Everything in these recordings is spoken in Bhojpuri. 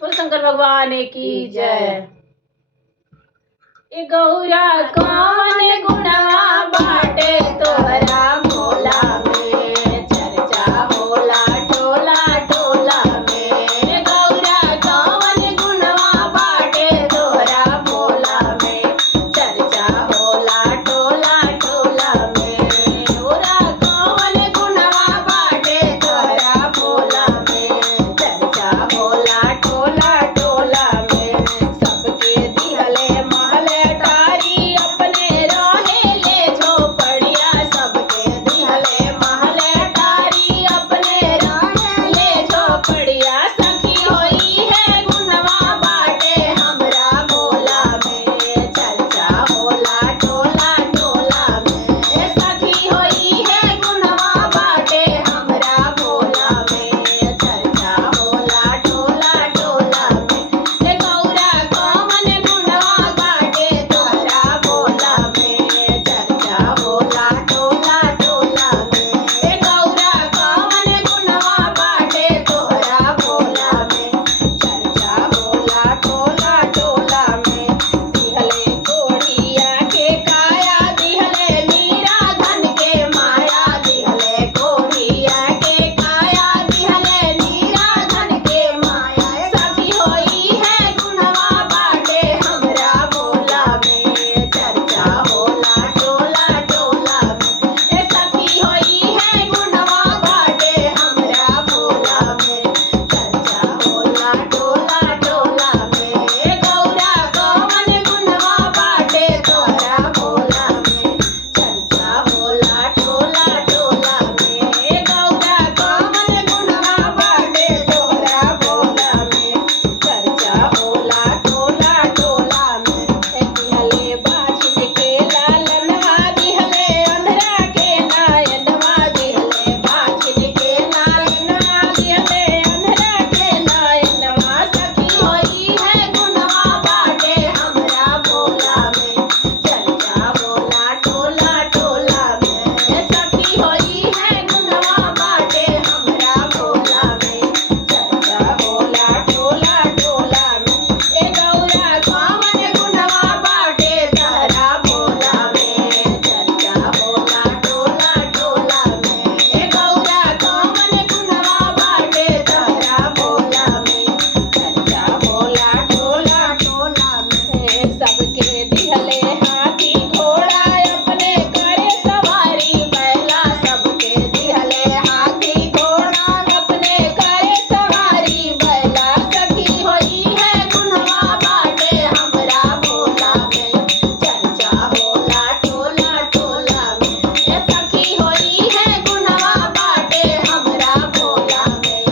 बोल शंकर भगवान की जय। ए गौरा कौन गुणवा बाटे तोहरा भोला में, चर्चा होला टोला टोला में। ए गौरा कौन गुणवा बाटे तोहरा भोला में, चर्चा होला टोला टोला में। गौरा कौन गुणवा बाटे तोहरा भोला में, चर्चा होला टोला टोला में। सबके दिहले महल अटारी, अपने रहेले झोपड़िया। सबके दिहले महल अटारी, अपने रहेले झोपड़िया। सखी होई है गुणवा बाटे हमरा भोला में, चर्चा होला टोला टोला में। सखी होई है गुणवा बाटे हमरा भोला में, चर्चा होला टोला टोला में। ए गौरा कौन गुणवा बाटे तोहरा भोला में, चर्चा होला टोला टोला में। ए गौरा कौन गुणवा बाटे तोहरा भोला में, चर्चा होला टोला टोला में। दिहले कोढ़िया के काया, दिहले मीरा धन के माया। दिहले कोढ़िया के काया, दिहले मीरा धन के माया। सखी होई है गुणवा बाटे हमरा भोला में, चर्चा होला टोला टोला में। ए सखी होई है गुणवा बाटे हमरा भोला में, चर्चा होला टोला टोला में। ए गौरा कौन गुणवा बाटे तोहरा भोला में, चर्चा होला टोला टोला में। ए गौरा कौन गुणवा बाटे तोहरा भोला में, चर्चा होला टोला टोला में। ए दिहले बाछिन के लालनवा, दिहले अंधरा के नायनवा। दिहले बाछिन के लालनवा, दिहले अंधरा के नायनवा। सखी होई है गुणवा बाटे हमरा भोला में, चर्चा होला टोला टोला में। सखी होई है गुणवा बाटे हमरा भोला में, चर्चा होला टोला टोला में। ए गौरा कौन गुणवा बाटे तोहरा भोला में, चर्चा होला टोला टोला में। ए गौरा कौन गुणवा बाटे तोहरा भोला में, चर्चा होला टोला टोला में। सबके दिहले हाथी घोड़ा, अपने करे सवारी बैला। सबके दिहले हाथी घोड़ा, अपने करे सवारी बैला। सखी होई है गुणवा बाटे हमरा भोला में, चर्चा होला टोला टोला में। ए सखी होई है गुणवा बाटे हमरा भोला में,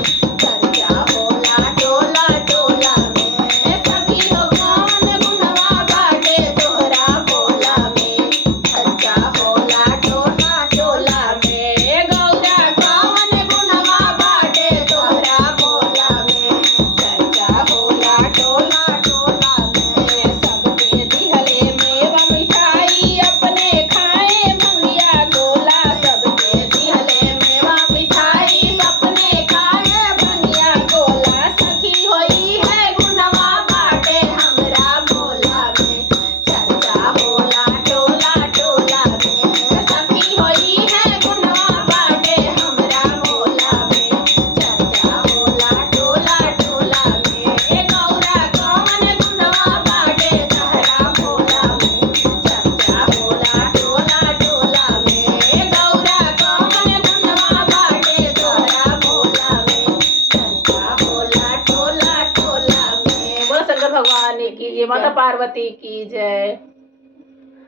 चर्चा होला टोला टोला में। ए सखी हो कौन गुणवा बाटे तोहरा भोला में, चर्चा होला टोला टोला में। ए गौरा कौन गुणवा बाटे तोहरा भोला में, चर्चा होला टोला टोला में। सबके दिहले मेवा मिठाई, अपने खाए भंगिया गोला। सबके दिहले मेवा मिठाई, अपने खाए भंगिया गोला। सखी होई है गुणवा बाटे हमरा भोला में, चर्चा होला टोला टोला में। सखी होई है गुणवा बाटे हमरा भोला में, चर्चा होला टोला टोला में। ए गौरा कौन गुणवा बाटे तोहरा भोला में, चर्चा होला टोला टोला में। ए गौरा कौन गुणवा बाटे तोहरा भोला में, चर्चा होला टोला टोला में। बोलो शंकर भगवान की जय, माता पार्वती की जय।